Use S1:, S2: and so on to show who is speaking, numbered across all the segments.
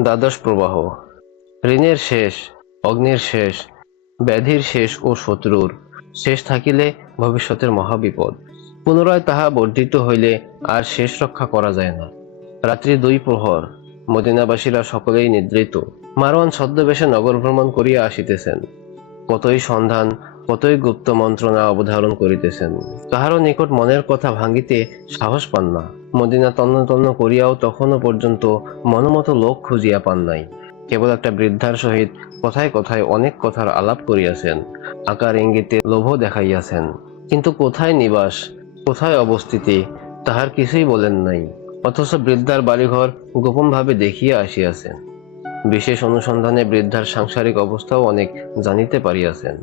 S1: দ্বাদশ প্রবাহ। ঋণের শেষ, অগ্নির শেষ, ব্যাধির শেষ ও শত্রুর শেষ থাকিলে ভবিষ্যতের মহাবিপদ। পুনরায় তাহা বর্ধিত হইলে আর শেষ রক্ষা করা যায় না। রাত্রি দুই প্রহর, মদিনাবাসীরা সকলেই নিদ্রিত। মারওয়ান ছদ্মবেশে নগর ভ্রমণ করিয়া আসিতেছেন। কতই সন্ধান, কতই গুপ্ত মন্ত্রণা অবধারণ করিতেছেন। কাহারও নিকট মনের কথা ভাঙ্গিতে সাহস পান না। মদিনা তন্ন তন্ন করিয়াও তখনও পর্যন্ত মনোমতো লোক খুঁজিয়া পান নাই। কেবল একটা বৃদ্ধার সহিত কথায় কথায় অনেক কথার আলাপ করিয়াছেন, আকার ইঙ্গিতে লোভ দেখাইয়াছেন। কিন্তু কোথায় নিবাস, কোথায় অবস্থিতি, তাহার কিছুই বলেন নাই, অথচ বৃদ্ধার বাড়িঘর গোপনভাবে দেখিয়া আসিয়াছেন। বিশেষ অনুসন্ধানে বৃদ্ধার সাংসারিক অবস্থাও অনেক জানিতে পারিয়াছেন।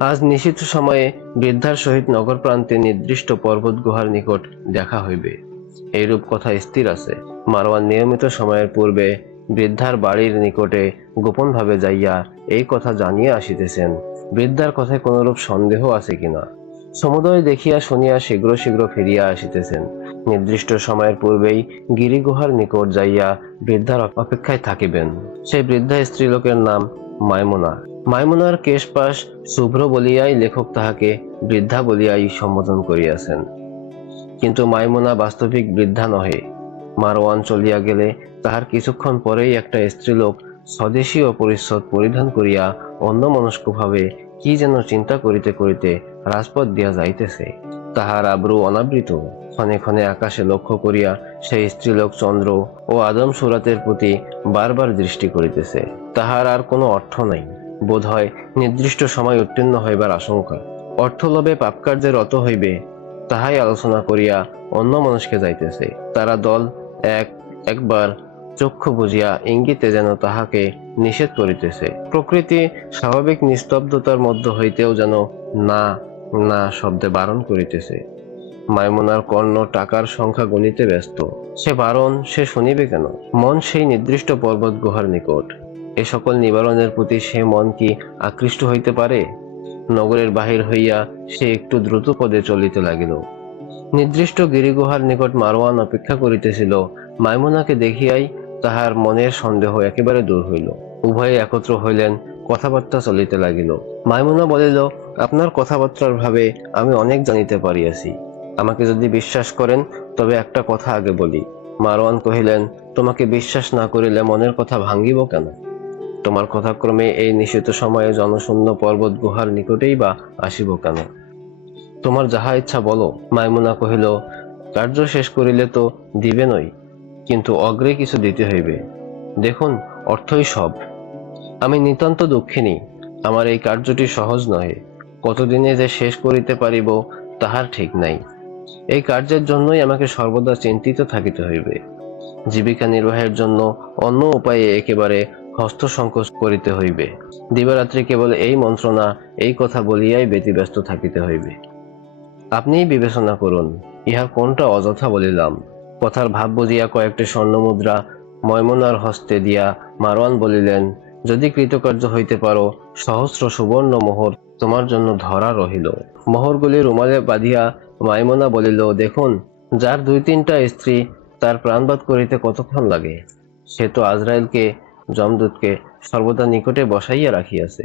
S1: আজ নিশ্চিত সময়ে বৃদ্ধার সহিত নগর প্রান্তে নির্দিষ্ট পর্বত গুহার নিকট দেখা হইবে। এইরূপ কথা স্থির আছে। মারওয়ান নিয়মিত সময়ের পূর্বে বৃদ্ধার বাড়ির নিকটে গোপনভাবে যাইয়া এই কথা জানিয়া আসিতেছেন। বৃদ্ধার কথায় কোনরূপ সন্দেহ আছে কিনা? সমুদয় দেখিয়া শুনিয়া শীঘ্র শীঘ্র ফিরিয়া আসিতেছেন। নির্দিষ্ট সময়ের পূর্বেই গিরিগুহার নিকট যাইয়া বৃদ্ধার অপেক্ষায় থাকিবেন। সেই বৃদ্ধা স্ত্রীলোকের নাম মাইমুনা। মাইমুনার কেশপাশ শুভ্র বলিয়াই লেখক তাহাকে বৃদ্ধা বলিয়াই সম্বোধন করিয়াছেন। কিন্তু মাইমুনা বাস্তবিক বৃদ্ধা নহে। মারওয়ান চলিয়া গেলে তাহার কিছুক্ষণ পরেই একটা স্ত্রীলোক স্বদেশীয় পরিচ্ছদ পরিধান করিয়া অন্যমনস্কভাবে কি যেন চিন্তা করিতে করিতে রাজপথ দিয়া যাইতেছে। তাহার আব্রু অনাবৃত। ক্ষণে ক্ষণে আকাশে লক্ষ্য করিয়া সেই স্ত্রীলোক চন্দ্র ও আদম সুরাতের প্রতি বারবার দৃষ্টি করিতেছে। তাহার আর কোনো অর্থ নাই। বোধ হয় নির্দিষ্ট সময় উত্তীর্ণ হইবার আশঙ্কা। অর্থলোভে পাপকার্যে রত হইবে তাহাই আলোচনা করিয়া অন্য মানুষকে যাইতেছে। তারা দল এক, একবার চক্ষু বুঝিয়া ইঙ্গিতে যেন তাহাকে নিষেধ করিতেছে। প্রকৃতি স্বাভাবিক নিস্তব্ধতার মধ্য হইতেও যেন না না শব্দে বারণ করিতেছে। মাইমুনার কর্ণ টাকার সংখ্যা গণিতে ব্যস্ত। সে বারণ সে শুনিবে কেন? মন সেই নির্দিষ্ট পর্বত গুহার নিকট। এ সকল নিবারণের প্রতি সে মন কি আকৃষ্ট হইতে পারে? নগরের বাহির হইয়া সে একটু দ্রুত পদে চলিতে লাগিল। নির্দিষ্ট গিরিগুহার নিকট মারওয়ান অপেক্ষা করিতেছিল। মাইমুনাকে দেখিয়াই তাহার মনের সন্দেহ একেবারে দূর হইল। উভয়ে একত্র হইলেন, কথাবার্তা চলিতে লাগিল। মাইমুনা বলিল, আপনার কথাবার্তার ভাবে আমি অনেক জানিতে পারিয়াছি। আমাকে যদি বিশ্বাস করেন, তবে একটা কথা আগে বলি। মারওয়ান কহিলেন, তোমাকে বিশ্বাস না করিলে মনের কথা ভাঙ্গিব কেন? তোমার কথাক্রমে এই নিষিদ্ধ সময়ে জনশূন্য পর্বত গুহার নিকটেই বা আসিব কেন? তোমার যাহা ইচ্ছা বলো, মাইমুনা কহিল, কার্য শেষ করিলে তো দিবে নই, কিন্তু অগ্রে কিছু দিতে হইবে। দেখুন, অর্থই সব। আমি নিতান্ত দুঃখিনী, আমার এই কার্যটি সহজ নহে, কতদিনে যে শেষ করিতে পারিব তাহার ঠিক নাই। এই কার্যের জন্যই আমাকে সর্বদা চিন্তিত থাকিতে হইবে। জীবিকা নির্বাহের জন্য অন্য উপায়ে একেবারে হস্ত সংকোচ করিতে হইবে। দিবারাত্রি কেবল এই মন্ত্রণা, এই কথা বলিয়াই ব্যতিব্যস্ত থাকিতে হইবে। আপনিই বিবেচনা করুন, ইহা কোনটা অযথা বলিলাম। কথার ভাব বুঝিয়া কয়েকটি স্বর্ণমুদ্রা ময়মনার হস্তে দিয়া মারওয়ান বলিলেন, যদি কৃতকার্য হইতে পারো, সহস্র সুবর্ণ মোহর তোমার জন্য ধরা রহিল। মোহরগুলি রুমালে বাঁধিয়া মাইমনা বলিল, দেখুন, যার দুই তিনটা স্ত্রী তার প্রাণবাদ করিতে কতক্ষণ লাগে? সে তো আজরাইলকে যমদূতকে সর্বদা নিকটে বসাইয়া রাখিয়াছে।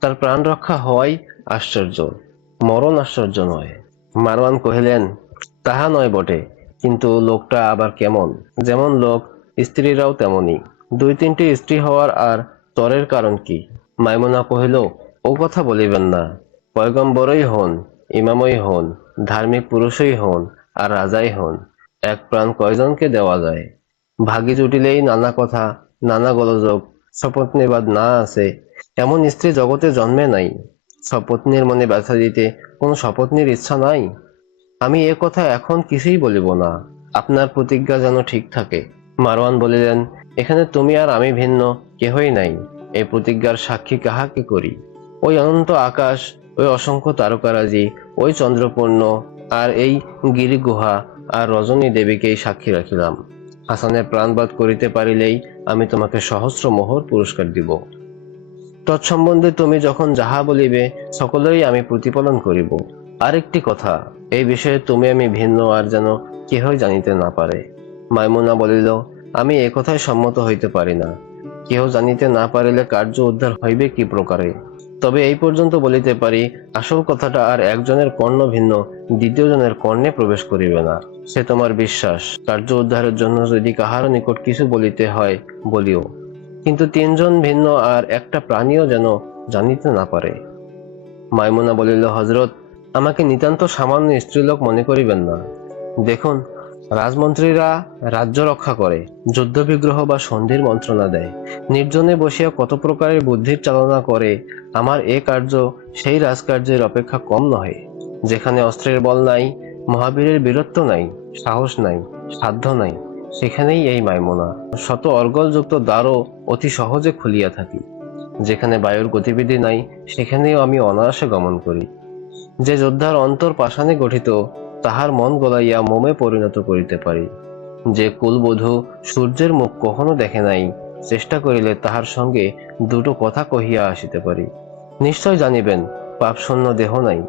S1: তার প্রাণ রক্ষা হওয়াই আশ্চর্য, মরণ আশ্চর্য নয়। মারওয়ান কহিলেন, তাহা নয় বটে, কিন্তু লোকটা আবার কেমন? যেমন লোক, স্ত্রীরাও তেমনই দুই তিনটি স্ত্রী হওয়ার আর তরের কারণ কি? মাইমুনা কহিল, ও কথা বলিবেন না। পয়গম্বরই হন, ইমামই হন, ধার্মিক পুরুষই হন, আর রাজাই হন। এক প্রাণ কয়জনকে দেওয়া যায়? ভাগি জুটিলেই নানা কথা নানা গোলযোগ স্বপত্নীবাদ না আছে, এমন স্ত্রী জগতে জন্মে নাই। স্বপত্নীর মনে ব্যথা দিতে কোনো স্বপত্নীর ইচ্ছা নাই? আমি এ কথা এখন কিছুই বলিব না, আপনার প্রতিজ্ঞা যেন ঠিক থাকে। মারওয়ান বলিলেন, এখানে তুমি আর আমি ভিন্ন, কেহই নাই, এই প্রতিজ্ঞার সাক্ষী কাহাকে করি? ওই অনন্ত আকাশ, ওই অসংখ্য তারকারাজি, ওই চন্দ্রপূর্ণ, আর এই গিরি গুহা আর রজনী দেবীকেই সাক্ষী রাখিলাম। হাসানের প্রাণবাদ করিতে পারিলেই আমি তোমাকে সহস্র মোহর পুরস্কার দিব। তৎসম্বন্ধে তুমি যখন যাহা বলিবে, সকলেরই আমি প্রতিপালন করিব। আরেকটি কথা, এই বিষয়ে তুমি আমি ভিন্ন আর যেন কেহই জানিতে না পারে। মাইমুনা বলিল, আমি একথায় সম্মত হইতে পারি না। কেহ জানিতে না পারিলে কার্য উদ্ধার হইবে কি প্রকারে? তবে এই পর্যন্ত বলিতে পারি, আসল কথাটা আর একজনের কর্ণ ভিন্ন দ্বিতীয় জনের কর্ণে প্রবেশ করিবে না। সে তোমার বিশ্বাস, কার্য উদ্ধারের জন্য যদি কাহার নিকট কিছু বলিতে হয়, বলিও। কিন্তু তিনজন ভিন্ন আর একটা প্রাণীও যেন জানিতে না পারে। মাইমুনা বলিল হজরত আমাকে নিতান্ত সামান্য স্ত্রীলোক মনে করিবেন না। দেখুন রাজমন্ত্রীরা রাজ্য রক্ষা করে যুদ্ধ বিগ্রহ বা সন্ধির মন্ত্রণা দেয়। নির্জনে বসিয়া কত প্রকারের বুদ্ধির চালনা করে, আমার এ কার্য সেই রাজকার্যের অপেক্ষা কম নহে, যেখানে অস্ত্রের বল নাই, মহাবীরের বীরত্ব নাই, সাহস নাই, সাধ্য নাই, সেখানেই এই মাইমোনা। শত অর্গলযুক্ত দ্বারও অতি সহজে খুলিয়া থাকি, যেখানে বায়ুর গতিবিধি নাই, সেখানেও আমি অনায়াসে গমন করি। যে যোদ্ধার অন্তর পাষাণে গঠিত তাহার মন গলাইয়া মোমে পরিণত করিতে পারি। যে কুলবধূ সূর্যের মুখ কখনো দেখে নাই, চেষ্টা করিলে তাহার সঙ্গে দুটো কথা কহিয়া আসিতে পারি। নিশ্চয় জানিবেন, পাপশূন্য দেহ নাই,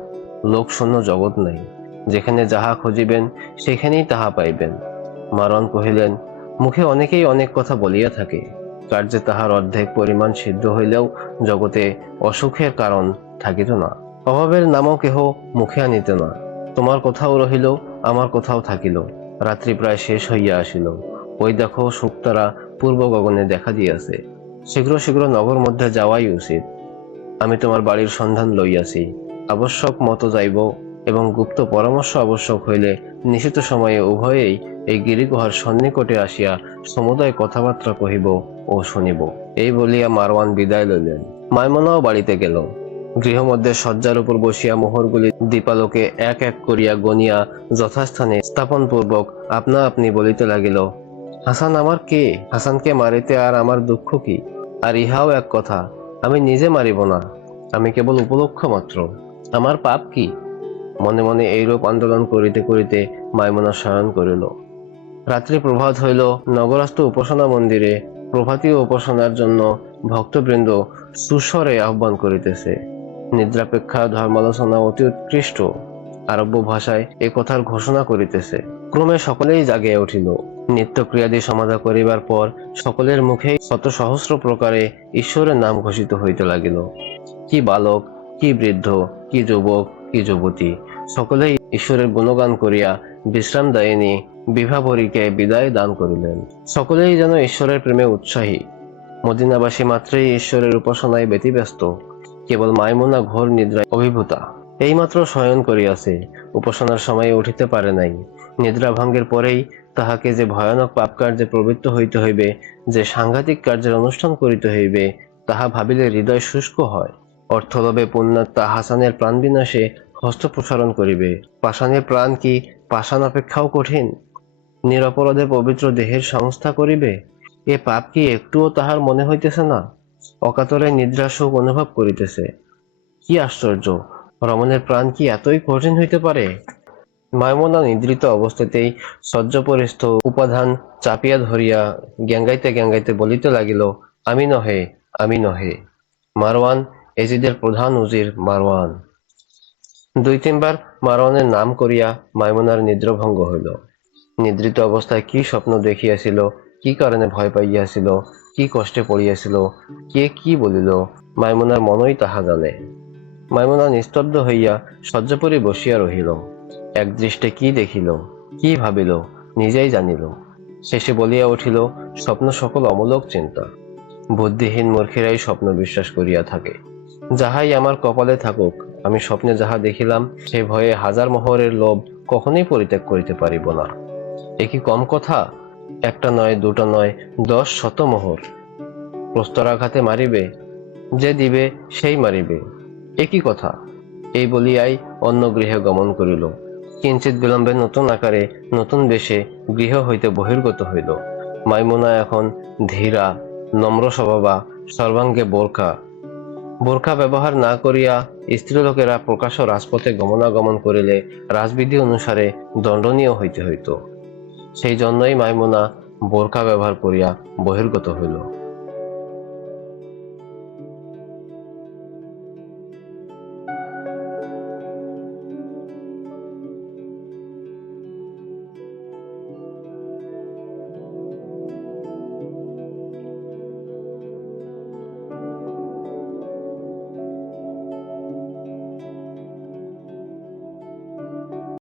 S1: লোকশূন্য জগৎ নাই। যেখানে যাহা খুঁজিবেন, সেখানেই তাহা পাইবেন। মারণ কহিলেন, মুখে অনেকেই অনেক কথা বলিয়া থাকে। কার্যে তাহার অর্ধেক পরিমাণ সিদ্ধ হইলেও জগতে অসুখের কারণ থাকিত না। অভাবের নামও কেহ মুখে আনিত না। তোমার কোথাও রহিল, আমার কোথাও থাকিল। রাত্রি প্রায় শেষ হইয়া আসিল। ওই দেখো শুকতারা পূর্ব গগনে দেখা দিয়াছে। শীঘ্র শীঘ্র নগর মধ্যে যাওয়াই উচিত। আমি তোমার বাড়ির সন্ধান লইয়াছি। আবশ্যক মতো যাইব এবং গুপ্ত পরামর্শ আবশ্যক হইলে নিশ্চিত সময়ে উভয়েই এই গিরিগুহার সন্নিকটে আসিয়া সমুদায় কথাবার্তা কহিব ও শুনিব। এই বলিয়া মারওয়ান বিদায় লইলেন। মাইমনাও বাড়িতে গেল। গৃহমধ্যে শয্যার উপর বসিয়া মোহরগুলি দীপালোকে এক এক করিয়া গনিয়া যথাস্থানে স্থাপন পূর্বক আপনা আপনি বলিতে লাগিল, হাসান আমার কে? হাসানকে মারিতে আর আমার দুঃখ কি? আর ইহাও এক কথা, আমি নিজে মারিব না, আমি কেবল উপলক্ষ মাত্র। আমার পাপ কি? মনে মনে এইরূপ আন্দোলন করিতে করিতে মাইমনা শয়ন করিল। রাত্রি প্রভাত হইল, নগরস্থ উপাসনা মন্দিরে প্রভাতীয় উপাসনার জন্য ভক্তবৃন্দ সুস্বরে আহ্বান করিতেছে। নিদ্রাপেক্ষা, ধর্মালোচনা অতি উৎকৃষ্ট। আরব্য ভাষায় এ কথার ঘোষণা করিতেছে। ক্রমে সকলেই জাগিয়া উঠিল। নিত্যক্রিয়াদি সমাধা করিবার পর সকলের মুখেই শত সহস্র প্রকারে ঈশ্বরের নাম ঘোষিত হইতে লাগিল। কি বালক, কি বৃদ্ধ, কি যুবক, কি যুবতী, সকলেই ঈশ্বরের গুণগান করিয়া বিশ্রাম দায়িনী বিভাবরীকে বিদায় দান করিলেন। সকলেই যেন ঈশ্বরের প্রেমে উৎসাহী। মদিনাবাসী মাত্রই ঈশ্বরের উপাসনায় ব্যতিব্যস্ত। কেবল মাইমুনা ঘোর নিদ্রায় অভিভূতা। এইমাত্র শয়ন করিয়াছে, উপাসনার সময়ে উঠিতে পারে নাই। নিদ্রা ভঙ্গের পরেই তাহাকে যে ভয়ানক পাপ কার্যে প্রবৃত্ত হইতে হইবে, যে সাংঘাতিক কার্যের অনুষ্ঠান করিতে হইবে, তাহা ভাবিলে হৃদয় শুষ্ক হয়। অর্থলোভে পুণ্যাত্মা হাসানের প্রাণ বিনাশে হস্ত প্রসারণ করিবে। পাষাণের প্রাণ কি পাষাণ অপেক্ষাও কঠিন? নিরপরাধে পবিত্র দেহের সংস্থা করিবে? এ পাপ কি একটুও তাহার মনে হইতেছে না? অকাতরে নিদ্রা সুখ অনুভব করিতেছে। কি আশ্চর্য, রমণের প্রাণ কি এতই কঠিন হইতে পারে? মায়মনা নিদ্রিত অবস্থাতেই সহ্যপরিস্থ উপাধান চাপিয়া ধরিয়া গ্যাঙ্গাইতে গ্যাঙ্গাইতে বলিতে লাগিল, আমি নহে আমি নহে, মারওয়ান এজিদের প্রধান উজির মারওয়ান দুই তিনবার মারওয়ানের নাম করিয়া মাইমুনার নিদ্রভঙ্গ হইল। নিদ্রিত অবস্থায় কি স্বপ্ন দেখিয়াছিল, কি কারণে ভয় পাইয়াছিল কি কষ্টে পড়িয়াছিল কে কি বলিল, মাইমুনার মনই তাহা জানে। মাইমুনা নিস্তব্ধ হইয়া শয্যাপরি বসিয়া রহিল। এক দৃষ্টে কি দেখিল, কি ভাবিল, নিজেই জানিল। শেষে বলিয়া উঠিল, স্বপ্ন সকল অমূলক চিন্তা। বুদ্ধিহীন মূর্খেরাই স্বপ্ন বিশ্বাস করিয়া থাকে। যাহাই আমার কপালে থাকুক, আমি স্বপ্নে যাহা দেখিলাম, সে ভয়ে হাজার মোহরের লোভ কখনোই পরিত্যাগ করিতে পারিব না। এ কি কম কথা? একটা নয়, দুটো নয়, দশ শত মোহর। প্রস্তরাঘাতে মারিবে, যে দিবে সেই মারিবে। একই কথা, এই বলিয়াই অন্য গৃহে গমন করিল। কিঞ্চিত বিলম্বে নতুন আকারে, নতুন বেশে গৃহ হইতে বহির্গত হইল। মাইমুনা এখন ধীরা, নম্র স্বভাবা, সর্বাঙ্গে বোরখা। বোরখা ব্যবহার না করিয়া স্ত্রীলোকেরা প্রকাশ্য রাজপথে গমনাগমন করিলে রাজবিধি অনুসারে দণ্ডনীয় হইতে হইত। সেই জন্যই মাইমুনা বোরখা ব্যবহার করিয়া বহির্গত হইল।